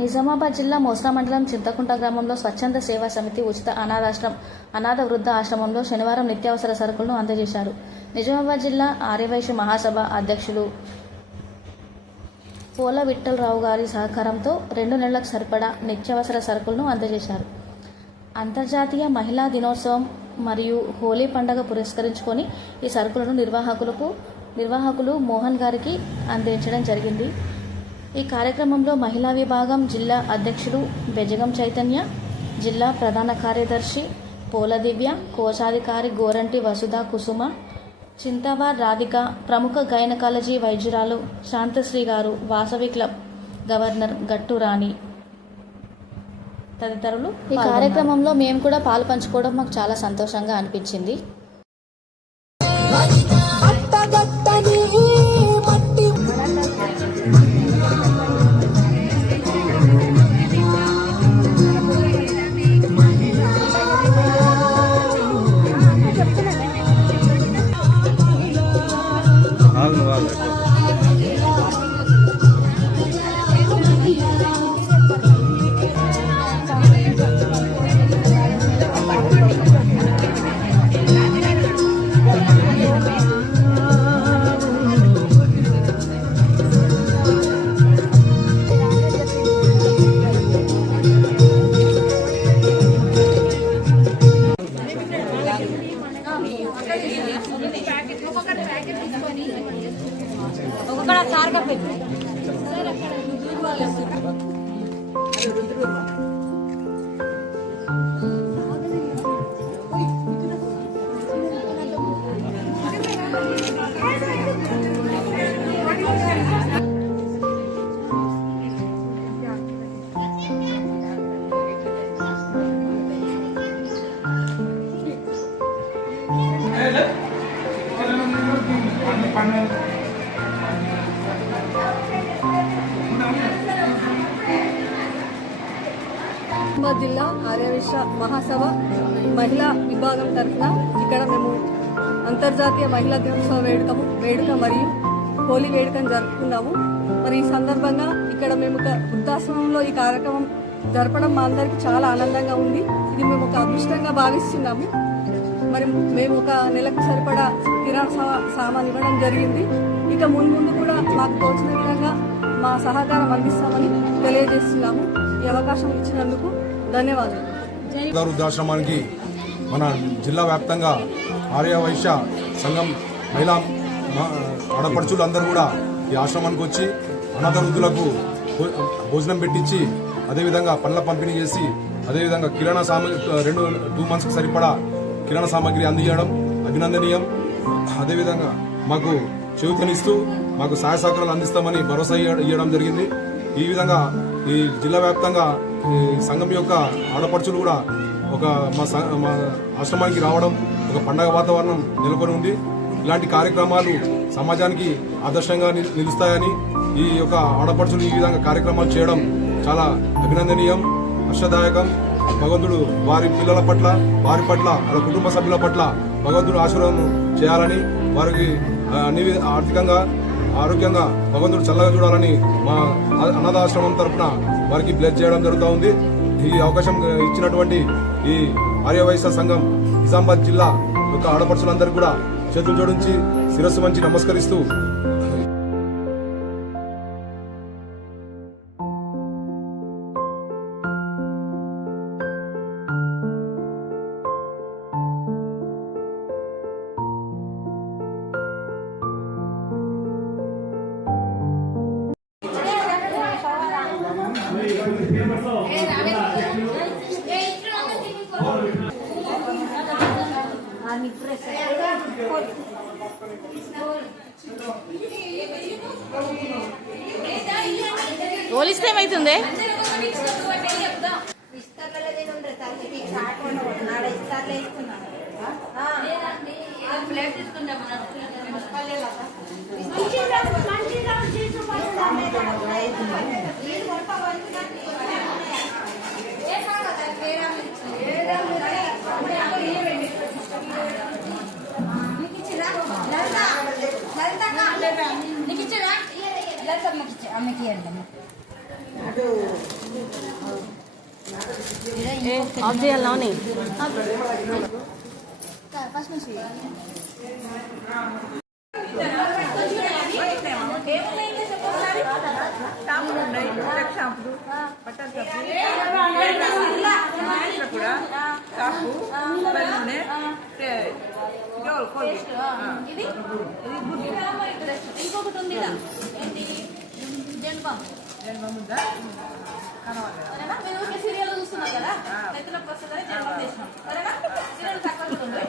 నిజామాబాద్ జిల్లా మోస్రా మండలం చింతకుంట గ్రామంలో స్వచ్ఛంద సేవా సమితి ఉచిత అనాథ వృద్ధ ఆశ్రమంలో శనివారం నిత్యావసర సరుకులను అందజేశారు. నిజామాబాద్ జిల్లా ఆర్యవైశ్య మహాసభ అధ్యక్షులు పోల విఠలరావు గారి సహకారంతో 2 నెలలకు సరిపడా నిత్యావసర సరుకులను అందజేశారు. అంతర్జాతీయ మహిళా దినోత్సవం మరియు హోలీ పండుగ పురస్కరించుకొని ఈ సరుకులను నిర్వాహకులు మోహన్ గారికి అందించడం జరిగింది. ఈ కార్యక్రమంలో మహిళా విభాగం జిల్లా అధ్యక్షుడు బెజగం చైతన్య, జిల్లా ప్రధాన కార్యదర్శి పోల దివ్య, కోశాధికారి గోరంటి వసుధ కుసుమ, చింతవార్ రాధిక, ప్రముఖ గైనకాలజీ వైద్యురాలు శాంతశ్రీ గారు, వాసవి క్లబ్ గవర్నర్ గట్టు రాణి తదితరులు ఈ కార్యక్రమంలో మేము కూడా పాలు పంచుకోవడం మాకు చాలా సంతోషంగా అనిపించింది. నిజామాబాద్ జిల్లా ఆర్యవైశ్య మహాసభ మహిళా విభాగం తరఫున ఇక్కడ మేము అంతర్జాతీయ మహిళా దినోత్సవ వేడుక మరియు హోలీ వేడుకను జరుపుకున్నాము. మరి ఈ సందర్భంగా ఇక్కడ మేము ఒక వృద్ధాశ్రమంలో ఈ కార్యక్రమం జరపడం మా అందరికి చాలా ఆనందంగా ఉంది. ఇది మేము ఒక అదృష్టంగా భావిస్తున్నాము. మరి మేము ఒక నెలకు సరిపడా కిరాణా సామాన్ ఇవ్వడం జరిగింది. ఇక ముందు కూడా మాకు తోచిన విధంగా మా సహకారం అందిస్తామని తెలియజేస్తున్నాము. ఈ అవకాశం ఇచ్చినందుకు ధన్యవాదాలు. వృద్ధాశ్రమానికి మన జిల్లా వ్యాప్తంగా ఆర్యవైశ్య సంఘం మహిళా ఆడపడుచులు అందరూ కూడా ఈ ఆశ్రమానికి వచ్చి అనాథ వృద్ధులకు భోజనం పెట్టించి అదేవిధంగా పండ్ల పంపిణీ చేసి అదేవిధంగా కిరాణా సామాగ్రి 2 మంత్స్కి సరిపడా కిరాణా సామాగ్రి అందించడం అభినందనీయం. అదేవిధంగా మాకు చేయూతనిస్తూ మాకు సహాయ సహకారాలు అందిస్తామని భరోసా ఇవ్వడం జరిగింది. ఈ విధంగా ఈ జిల్లా వ్యాప్తంగా ఈ సంఘం యొక్క ఆడపడుచులు కూడా మా ఆశ్రమానికి రావడం ఒక పండగ వాతావరణం నెలకొని ఉంది. ఇలాంటి కార్యక్రమాలు సమాజానికి ఆదర్శంగా నిలుస్తాయని ఈ యొక్క ఆడపడుచులు ఈ విధంగా కార్యక్రమాలు చేయడం చాలా అభినందనీయం, హర్షదాయకం. భగవంతుడు వారి పిల్లల పట్ల వారి పట్ల వాళ్ళ కుటుంబ సభ్యుల పట్ల భగవంతుడు ఆశీర్వాదం చేయాలని, వారికి అన్ని ఆర్థికంగా ఆరోగ్యంగా భగవంతుడు చల్లగా చూడాలని మా అనాథాశ్రమం తరఫున వారికి బ్లెస్ చేయడం జరుగుతూ ఉంది. ఈ అవకాశం ఇచ్చినటువంటి ఈ ఆర్యవైశ్య సంఘం నిజామాబాద్ జిల్లా యొక్క ఆడపడుచులందరికీ కూడా చేతులు జోడించి శిరస్సు వంచి నమస్కరిస్తూ పోలీస్ టైం అవుతుంది. నీకు ఇచ్చారా? ఆఫ్ చేయాలా అని ఫస్ట్ నుంచి షాంపులు ఉన్నాయి, లక్ష షాంపులు, బట్టల సబ్బు కూడా షాంపు, నూనె, ఇది ఇంకొకటి ఉంది ఏంటి జన్మం జన్మముందా కనవాలి సరేనా? మీరు ఊరికే సీరియల్ చూస్తున్నారు కదా నెత్తులకు వస్తుందని జన్మం చేసినాం సరేనా? సీరియల్ తక్కువ చూడండి.